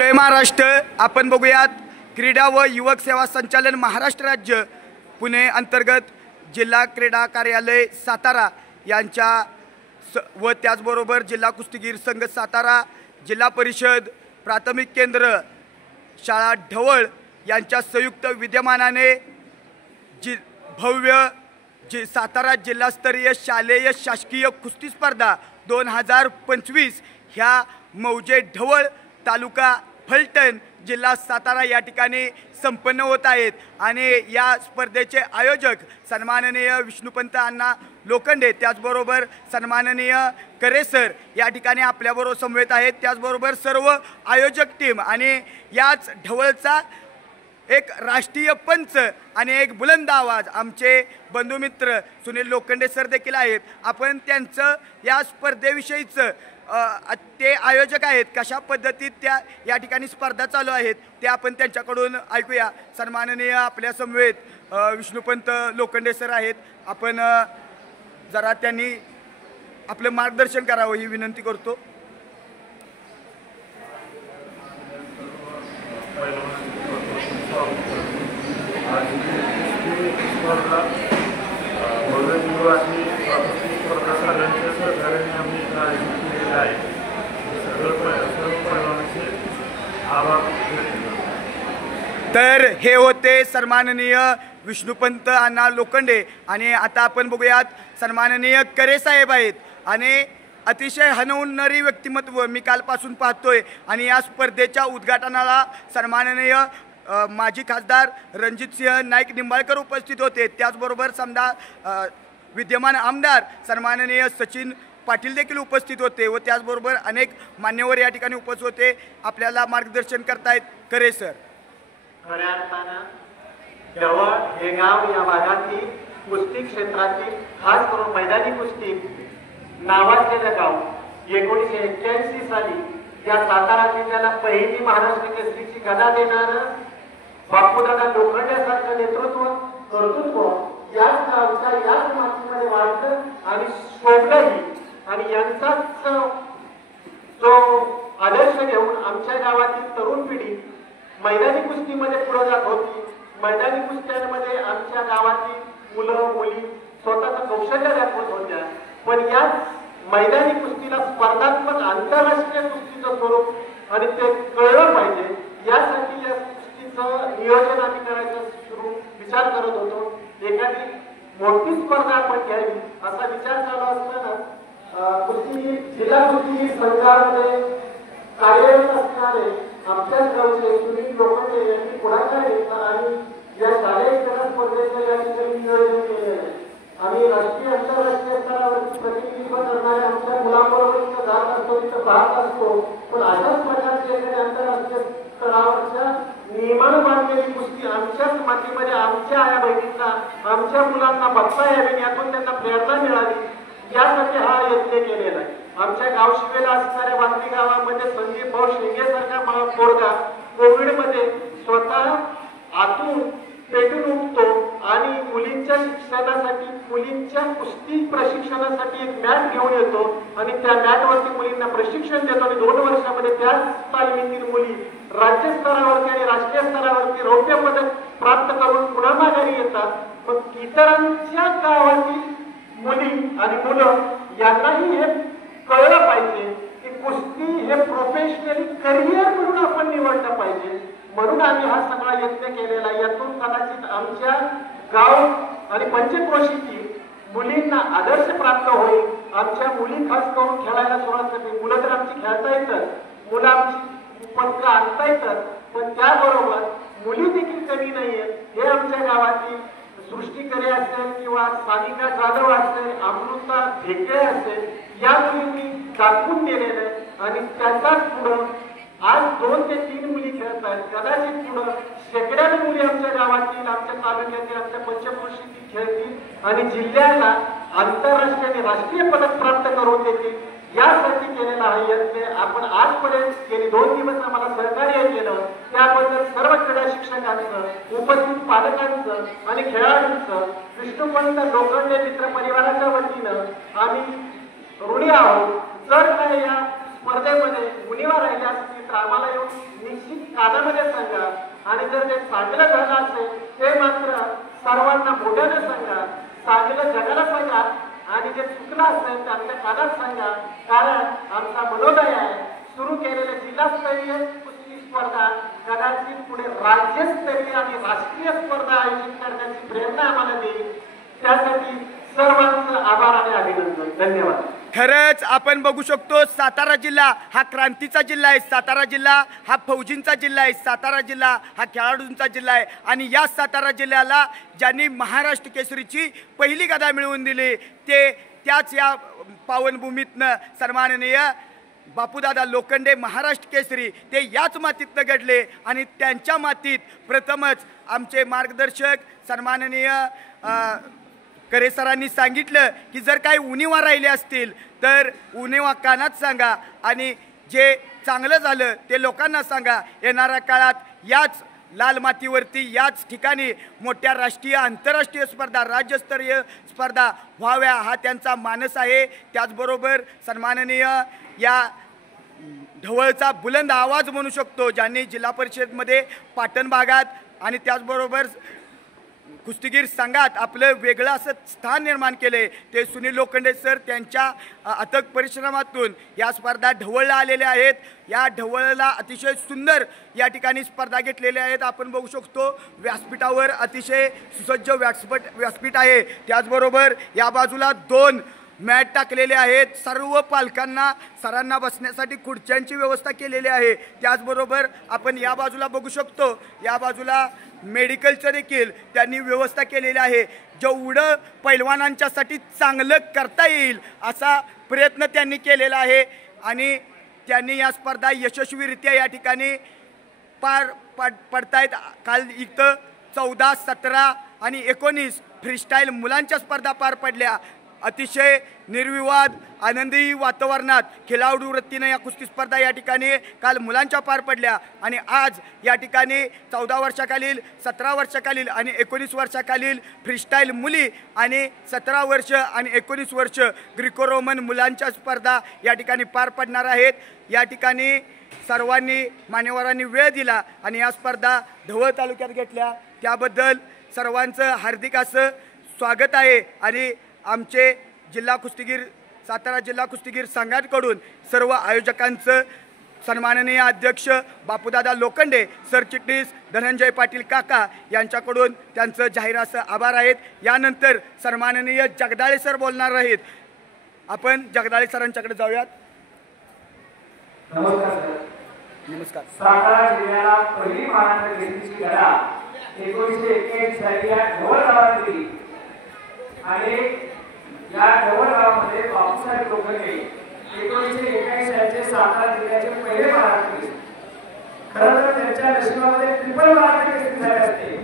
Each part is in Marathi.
जय महाराष्ट्र। आपण बघूयात क्रीडा व युवक सेवा संचालन महाराष्ट्र राज्य पुणे अंतर्गत जिल्हा क्रीडा कार्यालय सातारा यांच्या व त्याचबरोबर जिल्हा कुस्तीगीर संघ सातारा, जिल्हा परिषद प्राथमिक केंद्र शाळा ढवळ यांच्या संयुक्त विद्यमानाने भव्य सातारा जिल्हास्तरीय शालेय शासकीय कुस्ती स्पर्धा 2025 ह्या मौजे ढवळ तालुका फलटण जिल्हा सातारा या ठिकाणी संपन्न होत आहेत। आणि या स्पर्धेचे आयोजक सन्माननीय विष्णुपंत अण्णा लोखंडे, त्याचबरोबर सन्माननीय करेसर या ठिकाणी आपल्याबरोबर समवेत आहेत। त्याचबरोबर सर्व आयोजक टीम आणि याच ढवळचा एक राष्ट्रीय पंच आणि एक बुलंद आवाज आमचे बंधुमित्र सुनील लोखंडे सर देखील आहेत। आपण त्यांचं या स्पर्धेविषयीचं ते आयोजक आहेत, कशा पद्धतीत त्या या ठिकाणी स्पर्धा चालू आहेत ते आपण त्यांच्याकडून ऐकूया। सन्माननीय आपल्या समवेत विष्णुपंत लोखंडे सर आहेत। आपण जरा त्यांनी आपलं मार्गदर्शन करावं ही विनंती करतो। तर हे होते सन्माननीय विष्णुपंत अण्णा लोखंडे। आणि आता आपण बघूयात सन्माननीय करे साहेब आहेत आणि अतिशय हनवणारी व्यक्तिमत्व मी कालपासून पाहतोय। आणि या स्पर्धेच्या उद्घाटनाला सन्माननीय माजी खासदार रणजितसिंह नाईक निंबाळकर उपस्थित होते। त्याचबरोबर समजा विद्यमान आमदार सन्माननीय सचिन पाटील देखील उपस्थित होते व त्याचबरोबर अनेक मान्यवर या ठिकाणी उपस्थित होते। आपल्याला मार्गदर्शन करतायत करे सर। खऱ्या अर्थानं ढवळ हे गाव या भागातील कुस्ती क्षेत्रातील खास करून मैदानी कुस्ती नावाजलेलं गाव 1981 साली या सातारा जिल्ह्याला पहिली महाराष्ट्र केसरीची गदा देणारं बापूदादा लोखंडेसारखं नेतृत्व कर्तृत्व याच गावच्या याच मातीमध्ये वाढलं आणि शोभलंही। आणि यांचाच जो आदर्श घेऊन आमच्या गावातील तरुण पिढी मैदानी कुस्तीमध्ये पुढे जात होती। मैदानी कुस्त्यांमध्ये आमच्या गावातील मुलं मुली स्वतःचं कौशल्य दाखवत होत्या। पण याच मैदानी कुस्तीला स्पर्धात्मक आंतरराष्ट्रीय कुस्तीचं स्वरूप आणि ते कळलं पाहिजे यासाठी या कुस्तीचं नियोजन आम्ही करायचं विचार करत होतो। एखादी मोठी स्पर्धा आपण घ्यावी असा विचार चालू असताना कुस्ती जिल्हा कुस्ती संघामध्ये कार्यरत असणारे आमच्याच गावचे सुनील लोखंडे यांनी पुढाकार घेतला आणि या शालेय क्रीडा स्पर्धेचं या ठिकाणी नियोजन केले आहे। आम्ही राष्ट्रीय आंतरराष्ट्रीय स्तरावरती प्रतिनिधित्व करणाऱ्या आमच्या मुलांबरोबर इथं जात असतो, तिथं पाहत असतो। पण अशाच प्रकारचे एखाद्या आंतरराष्ट्रीय स्तरावरच्या नियमानं बांधलेली कुस्ती आमच्याच मातीमध्ये आमच्या आया बहिणींना आमच्या मुलांना बघता यावी, यातून त्यांना प्रेरणा मिळावी यासाठी हा यत्न केलेला आहे। आमच्या गावशिवेला असणाऱ्या वाकडी गावामध्ये संदीप भाऊ शिंगे सारखा पोरगा कोविडमध्ये स्वतः आतून पेटून उठतो आणि मुलींच्या शिक्षणासाठी मुलींच्या कुस्ती प्रशिक्षणासाठी एक मॅट घेऊन येतो आणि त्या मॅटवरती मुलींना प्रशिक्षण देतो आणि 2 वर्षामध्ये त्याच तालमीतील मुली राज्य स्तरावरती आणि राष्ट्रीय स्तरावरती रौप्य पदक प्राप्त करून पुन्हा माघारी येतात। मग इतरांच्या गावातील मुली आणि मुलं यांनाही हे कळलं पाहिजे की कुस्ती हे प्रोफेशनली करिअर म्हणून आपण निवडलं पाहिजे। म्हणून आम्ही हा सगळा यत्न केलेला। यातून कदाचित आमच्या गाव आणि पंचक्रोशीतील मुलींना आदर्श प्राप्त होईल। आमच्या मुली खास करून खेळायला सुरुवात करते। मुलं तर आमची खेळता येतात, मुलं आमची पदकं आणता येतात, पण त्याबरोबर मुली देखील कमी नाहीयेत। हे आमच्या गावातील सृष्टी करे असेल किंवा सानिका जाधव असेल, अमृता ढेकळे असेल, या मुलींनी दाखवून दिलेलं आहे। आणि त्याचाच पुढं आज 2 ते 3 मुली खेळत आहेत। कदाचित पुढं शेकड्याने मुली आमच्या गावातील, आमच्या तालुक्यातील, आमच्या पंचक्रोशीतील खेळतील आणि जिल्ह्याला आंतरराष्ट्रीय आणि राष्ट्रीय पदक प्राप्त करून देतील यासाठी केलेला हा यत्न। आपण आजपर्यंत गेली 2 दिवस आम्हाला सहकार्य केलं त्याबद्दल सर्व क्रीडा शिक्षकांचं, उपस्थित पालकांचं आणि खेळाडूंचं विष्णुपंत लोखंडे मित्र परिवाराच्या वतीनं आम्ही ऋणी आहोत। जर काय या स्पर्धेमध्ये मुनिवा राहिल्या असतील तर आम्हाला येऊन निश्चित कानामध्ये सांगा आणि जर ते चांगलं झालं असेल ते मात्र सर्वांना मोठ्याने सांगा, चांगलं जगाला सांगा आणि जे चुकलं असेल ते आमच्या कानात सांगा. कारण आमचा मनोदय आहे सुरू केलेले जिल्हास्तरीय कुस्ती स्पर्धा कदाचित पुढे राज्यस्तरीय आणि राष्ट्रीय स्पर्धा आयोजित करण्याची प्रेरणा आम्हाला देईल. त्यासाठी सर्वांचं आभार आणि अभिनंदन. धन्यवाद. खरंच आपण बघू शकतो सातारा जिल्हा हा क्रांतीचा जिल्हा आहे, सातारा जिल्हा हा फौजींचा जिल्हा आहे, सातारा जिल्हा हा खेळाडूंचा जिल्हा आहे. आणि या सातारा जिल्ह्याला ज्यांनी महाराष्ट्र केसरीची पहिली गदा मिळवून दिली ते त्याच या पावनभूमीतनं सन्माननीय बापूदादा लोखंडे महाराष्ट्र केसरी ते याच मातीतनं घडले. आणि त्यांच्या मातीत प्रथमच आमचे मार्गदर्शक सन्माननीय करे सरांनी सांगितलं की जर काही उणीवा राहिले असतील तर उणीवा कानात सांगा आणि जे चांगलं झालं ते लोकांना सांगा. येणाऱ्या काळात याच लाल मातीवरती याच ठिकाणी मोठ्या राष्ट्रीय आंतरराष्ट्रीय स्पर्धा राज्यस्तरीय स्पर्धा व्हाव्या हा त्यांचा मानस आहे. त्याचबरोबर सन्माननीय या ढवळचा बुलंद आवाज म्हणू शकतो ज्यांनी जिल्हा परिषदमध्ये पाटण भागात आणि त्याचबरोबर कुस्तीगीर संघात आपलं वेगळं असं स्थान निर्माण केले ते सुनील लोखंडे सर त्यांच्या अथक परिश्रमातून या स्पर्धा ढवळला आलेल्या आहेत. या ढवळला अतिशय सुंदर या ठिकाणी स्पर्धा घेतलेल्या आहेत. आपण बघू शकतो व्यासपीठावर अतिशय सुसज्ज व्यासपीठ आहे. त्याचबरोबर या बाजूला 2 मॅट टाकलेले आहेत. सर्व पालकांना सरांना बसण्यासाठी खुर्च्यांची व्यवस्था केलेली आहे. त्याचबरोबर आपण या बाजूला बघू शकतो या बाजूला मेडिकलचं देखील त्यांनी व्यवस्था केलेली आहे. जेवढं पैलवानांच्यासाठी चांगलं करता येईल असा प्रयत्न त्यांनी केलेला आहे आणि त्यांनी या स्पर्धा यशस्वीरित्या या ठिकाणी पार पडतायत. काल इथं 14, 17 आणि 19 फ्रीस्टाईल मुलांच्या स्पर्धा पार पडल्या. अतिशय निर्विवाद आनंदी वातावरणात खेळाडू वृत्तीनं या कुस्ती स्पर्धा या ठिकाणी काल मुलांच्या पार पडल्या आणि आज या ठिकाणी 14 वर्षाखालील 17 वर्षाखालील आणि 19 वर्षाखालील फ्रीस्टाईल मुली आणि 17 वर्ष आणि 19 वर्ष ग्रिको रोमन मुलांच्या स्पर्धा या ठिकाणी पार पडणार आहेत. या ठिकाणी सर्वांनी मान्यवरांनी वेळ दिला आणि या स्पर्धा ढवळ तालुक्यात घेतल्या त्याबद्दल सर्वांचं हार्दिक असं स्वागत आहे. आणि आमचे जिल्हा कुस्तीगीर सातारा जिल्हा कुस्तीगीर संघाकडून सर्व आयोजकांचं सन्माननीय अध्यक्ष बापूदादा लोखंडे सरचिटणीस धनंजय पाटील काका यांच्याकडून त्यांचं जाहीर असं आभार आहेत. यानंतर सन्माननीय जगदाळे सर बोलणार आहेत. आपण जगदाळे सरांच्याकडे जाऊयात. नमस्कार. सातारा जिल्ह्याला पहिली महाराष्ट्र केसरीची गदा 1981 साली या ढवळ गावात दिली आणि या ढवळ गावामध्ये बापूसाहेब लोखंडे 1981 सालचे सातारा जिल्ह्याचे पहिले महाराष्ट्र केसरी. खरं तर त्यांच्या नशिबामध्ये ट्रिपल महाराष्ट्र केसरी झाले असते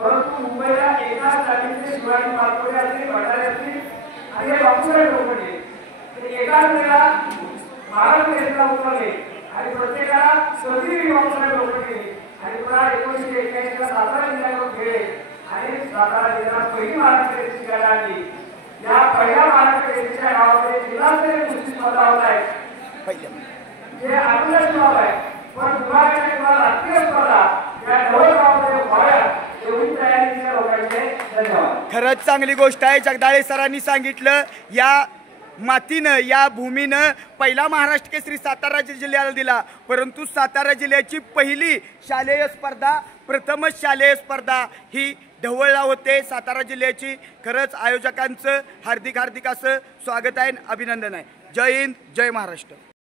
परंतु मुंबईला एकाच जागेचे शिवाजी पारकोडे असतील भंडारे असतील आणि हे बापूसाहेब लोखंडे एकाच वेळेला महाराष्ट्र केसरीला उतरले आणि प्रत्येकाला सगळी बापूसाहेब लोखंडे आणि पुन्हा 1981 ला सातारा जिल्ह्यावर खेळले आणि सातारा जिल्ह्यात पहिली महाराष्ट्र केसरीची गदा आणली. या पहिल्या महाराष्ट्र केसरीच्या गावामध्ये जिल्हास्तरीय कुस्ती स्पर्धा होत आहे जे आपल्या गाव आहे पण विभागाच्या किंवा राष्ट्रीय स्पर्धा या ढवळ गावामध्ये व्हाव्यात एवढी तयारी त्या लोकांची आहे. धन्यवाद. खरंच चांगली गोष्ट आहे. जगदाळे सरांनी सांगितलं या मातीनं या भूमीनं पहिला महाराष्ट्र केसरी सातारा जिल्ह्याला दिला परंतु सातारा जिल्ह्याची पहिली शालेय स्पर्धा प्रथमच शालेय स्पर्धा ही ढवळला होते सातारा जिल्ह्याची. खरंच आयोजकांचं हार्दिक असं स्वागत आहे अभिनंदन आहे. जय हिंद जय महाराष्ट्र.